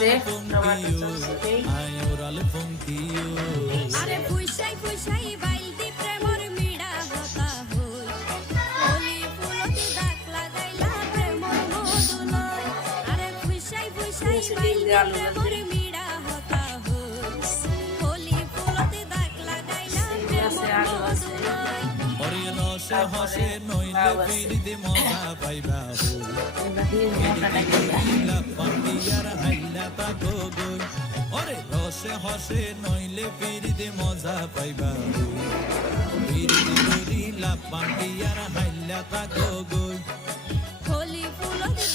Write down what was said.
হয়েছে tomato sauce দেই আরে ফুইসাই ফুইসাই বাইলতি প্রেমর মিড়া হতা হই কলি ফুলতি দাগ লাগাইলা প্রেমর মধুলয় আরে ফুইসাই ফুইসাই বাইলতি প্রেমর মিড়া হতা হই কলি ফুলতি দাগ লাগাইলা প্রেমর মধুলয় ওরে রসে হসে নইলে ফিরিতে মজা পাইবা পান্ডিয়ার হাইলা তাকো গই ওরে রসে হসে নইলে ফিরিতে মজা পাইবা ফিরিতে গরিলা পান্ডিয়ার হাইলা তাকো গই কলি ফুলতি